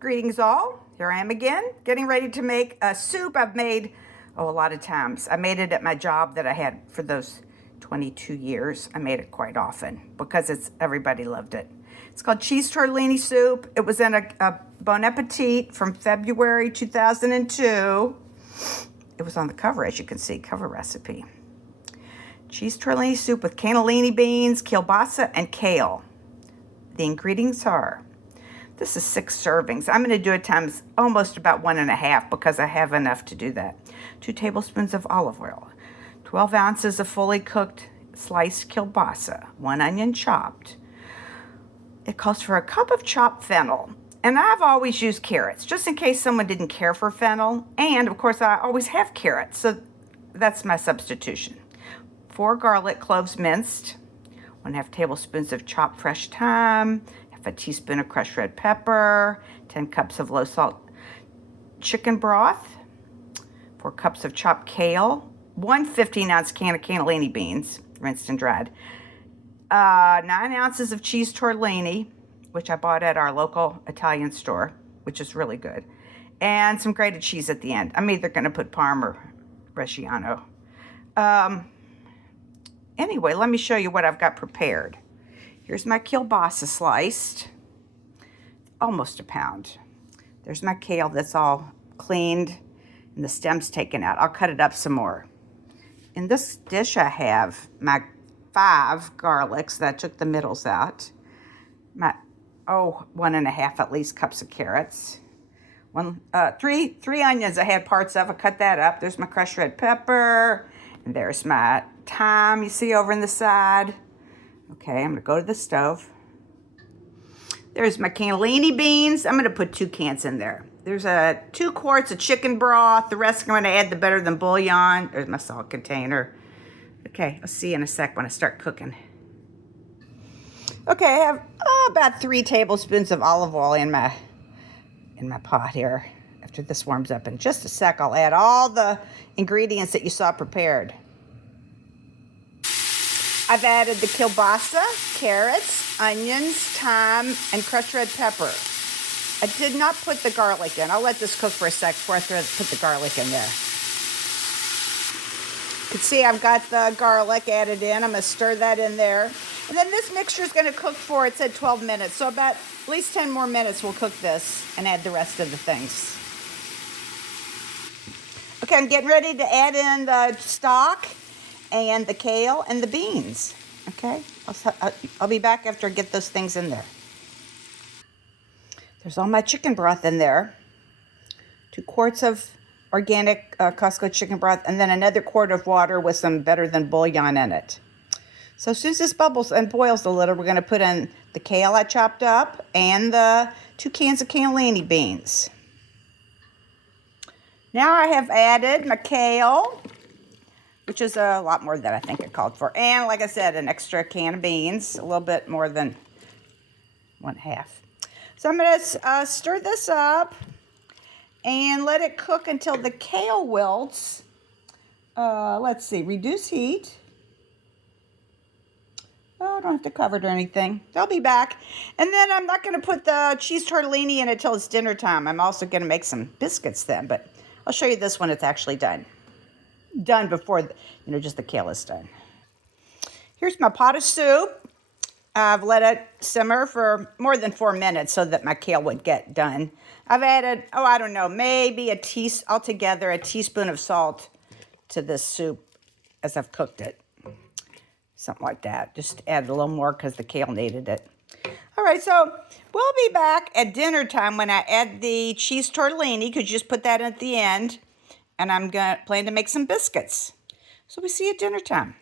Greetings all. Here I am again, getting ready to make a soup I've made, a lot of times. I made it at my job that I had for those 22 years. I made it quite often because everybody loved it. It's called cheese tortellini soup. It was in a Bon Appetit from February 2002. It was on the cover, as you can see, cover recipe. Cheese tortellini soup with cannellini beans, kielbasa, and kale. The ingredients are, this is 6 servings. I'm going to do it times almost about 1.5 because I have enough to do that. 2 tablespoons of olive oil, 12 ounces of fully cooked sliced kielbasa, 1 onion chopped. It calls for a cup of chopped fennel. And I've always used carrots, just in case someone didn't care for fennel. And, of course, I always have carrots, so that's my substitution. 4 garlic cloves minced, 1/2 tablespoons of chopped fresh thyme, half a teaspoon of crushed red pepper, 10 cups of low-salt chicken broth, 4 cups of chopped kale, 1 15-ounce can of cannellini beans, rinsed and dried, 9 ounces of cheese tortellini, which I bought at our local Italian store, which is really good, and some grated cheese at the end. I'm either going to put Parm or Reggiano. Anyway, let me show you what I've got prepared. Here's my kielbasa sliced, almost a pound. There's my kale that's all cleaned and the stem's taken out. I'll cut it up some more. In this dish I have my 5 garlics that I took the middles out, my 1.5 at least cups of carrots, 3 onions I had parts of. I cut that up. There's my crushed red pepper, and there's my thyme you see over in the side. Okay, I'm gonna go to the stove. There's my cannellini beans. I'm gonna put 2 cans in there. There's 2 quarts of chicken broth. The rest I'm gonna add the better than bouillon. There's my salt container. Okay, I'll see you in a sec when I start cooking. Okay, I have about 3 tablespoons of olive oil in my pot here. After this warms up in just a sec, I'll add all the ingredients that you saw prepared. I've added the kielbasa, carrots, onions, thyme, and crushed red pepper. I did not put the garlic in. I'll let this cook for a sec before I put the garlic in there. You can see I've got the garlic added in. I'm going to stir that in there. And then this mixture is going to cook for, it said 12 minutes. So about at least 10 more minutes we'll cook this and add the rest of the things. Okay, I'm getting ready to add in the stock and the kale and the beans. Okay, I'll be back after I get those things in there. There's all my chicken broth in there. 2 quarts of organic Costco chicken broth, and then another quart of water with some better than bouillon in it. So as soon as this bubbles and boils a little, we're going to put in the kale I chopped up and the 2 cans of cannellini beans. Now I have added my kale, which is a lot more than I think it called for. And like I said, an extra can of beans, a little bit more than 1/2. So I'm going to stir this up and let it cook until the kale wilts. Let's see, reduce heat. Oh, I don't have to cover it or anything. I'll be back. And then I'm not going to put the cheese tortellini in until it's dinner time. I'm also going to make some biscuits then, but I'll show you this when it's actually done. Done before, just the kale is done. Here's my pot of soup. I've let it simmer for more than 4 minutes so that my kale would get done. I've added, I don't know, maybe altogether a teaspoon of salt to this soup as I've cooked it. Something like that. Just add a little more because the kale needed it. All right, so we'll be back at dinner time when I add the cheese tortellini, because you just put that at the end. And I'm going to plan to make some biscuits. So we see you at dinner time.